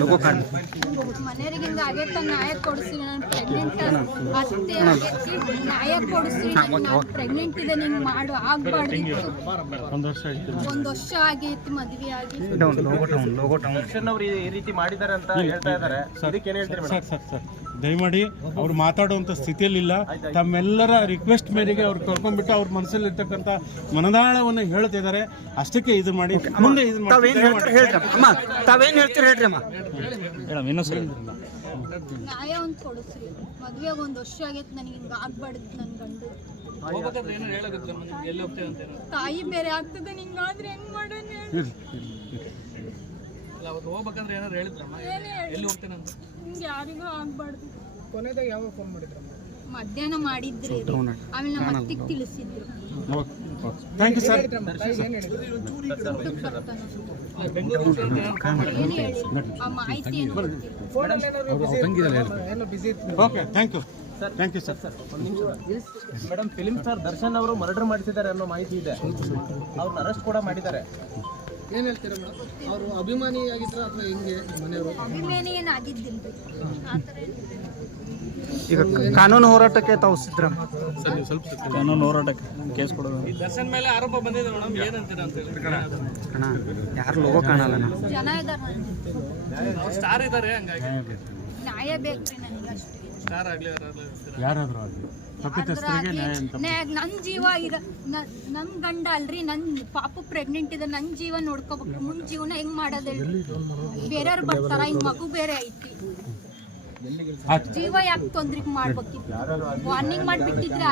Logo card ಮನೆಯವರಿಗೆ ಹಿಂಗೆ ಆಗೈತ ನ್ಯಾಯ ಕೊಡಿಸಿ ಪ್ರೆಗ್ನೆಂಟ್ ಅತ್ತೆ ಆಗೈತಿ ನ್ಯಾಯ ಕೊಡಿಸಿ ನಾನು ಪ್ರೆಗ್ನೆಂಟ್ ಇದೆ ನೀನು ಮಾಡು ಆಗ್ಬಾರ್ದಿತ್ತು ಒಂದು ವರ್ಷ ಆಯ್ತು. ಒಂದು ವರ್ಷ ಆಗೈತಿ ಮದ್ವೆ ಆಗಿ. Down logo town logo town Darshan ಅವರು ಈ ರೀತಿ ಮಾಡಿದ್ದಾರೆ ಅಂತ ಹೇಳ್ತಾ ಇದ್ದಾರೆ. ಇದಕ್ಕೆ ಏನ್ ಹೇಳ್ತೀರಿ ಮೇಡಮ್? Sir sir. ಸರ್ ದಯಮಾಡಿ ಅವ್ರು ಮಾತಾಡುವಂಥ ಸ್ಥಿತಿಯಲ್ಲಿಲ್ಲ. ತಮ್ಮೆಲ್ಲರ ರಿಕ್ವೆಸ್ಟ್ ಮೇರೆಗೆ ಅವ್ರು ಕರ್ಕೊಂಡ್ಬಿಟ್ಟು ಅವ್ರ ಮನಸ್ಸಲ್ಲಿರ್ತಕ್ಕಂಥ ಮನದಾಳವನ್ನು ಹೇಳ್ತಿದ್ದಾರೆ ಅಷ್ಟಕ್ಕೆ ಇದು ಮಾಡಿ ಮುಂದೆ ಇದು ಮಾಡಿ. ತಾವೇನ್ ಹೇಳ್ತೀರಿ ಹೇಳ್ರಿ ಅಮ್ಮ. ತಾವೇನ್ ಹೇಳ್ತೀರಿ ಹೇಳ್ರಿ ಅಮ್ಮ. ನ್ಯಾಯ ಒಂದು ಕೊಡಿಸ್ರಿ. ಮದ್ವೆಗೆ ಒಂದು ವರ್ಷ ಆಗೈತಿ ನನಗೆ ಹಿಂಗೆ ಆಗ್ಬಾರ್ದು ನನ್ನ ಗಂಡು. ತಾಯಿ ಬೇರೆ ಆಗ್ತದೆ ನಿಂಗಾದ್ರೆ ಹೆಂಗ್ ಮಾಡೋಣ. ಏನೇ ಹೇಳು? ಹಿಂಗ್ ಯಾರಿಗೂ ಆಗ್ಬಾರ್ದು. ಮಧ್ಯಾಹ್ನ ಮಾಡಿದ್ರಿ ಆಮೇಲೆ ನಮ್ಮ ಅತ್ತಿಗೆ ತಿಳಿಸಿದ್ರು. ಥ್ಯಾಂಕ್ ಯು ಸರ್ ಊಟಕ್ಕೆ ಬರ್ತಾನೆ ಏನು ಹೇಳಿ ಆ ಮಾಹಿತಿ ಏನು ಗೊತ್ತಿಲ್ಲ okay thank you thank you sir madam film star Darshan ಅವರು ಮರ್ಡರ್ ಮಾಡಿಸಿದ್ದಾರೆ ಅನ್ನೋ ಮಾಹಿತಿ ಇದೆ. ಅವ್ರನ್ನ ಅರೆಸ್ಟ್ ಕೂಡ ಮಾಡಿದ್ದಾರೆ. ಅಭಿಮಾನಿ ಅವರು ಅಭಿಮಾನಿ ಆ ಅಥವಾ ಏನು ಈಗ ಕಾನೂನು ಹೋರಾಟಕ್ಕೆ ತಾವು ಸಿದ್ಧರ ಕಾನೂನು ಹೋರಾಟಕ್ಕೆ ಕೇಸ್ ಕೊಡೋದು. ಅಣ್ಣ ಯಾರು ಲೋಗೋ ಕಾಣಲ್ಲ ಅಣ್ಣ ಜನ ಇದಾರೆ ನ್ಯಾಯ ಬೇಕ್ರಿ ನನಗೆ ಅಷ್ಟೇ. ಯಾರಾದರೂ ಆಗಲಿ. ತಪ್ಪಿತಸ್ಥರಿಗೆ ನ್ಯಾಯ ಅಂತ ನನ್ನ ಜೀವ ಇದ ನನ್ನ ಗಂಡ ಅಲ್ರಿ ನನ್ನ ಪಾಪ ಪ್ರೆಗ್ನೆಂಟ್ ಇದೆ ನನ್ನ ಜೀವ ನೋಡ್ಕೋಬೇಕು. ಮುಂದ್ ಜೀವನ ಹೆಂಗ್ ಮಾಡೋದು ಹೇಳ್ರಿ ಬೇರೆಯವ್ರು ಬರ್ತಾರ ಹಿಂಗ್ ಮಗು ಬೇರೆ ಐತಿ. ಜೀವ ಯಾಕೆ ತೊಂದ್ರೆ ಮಾಡ್ಬೇಕಿತ್ತು? ವಾರ್ನಿಂಗ್ ಮಾಡಿಬಿಟ್ಟಿದ್ರೆ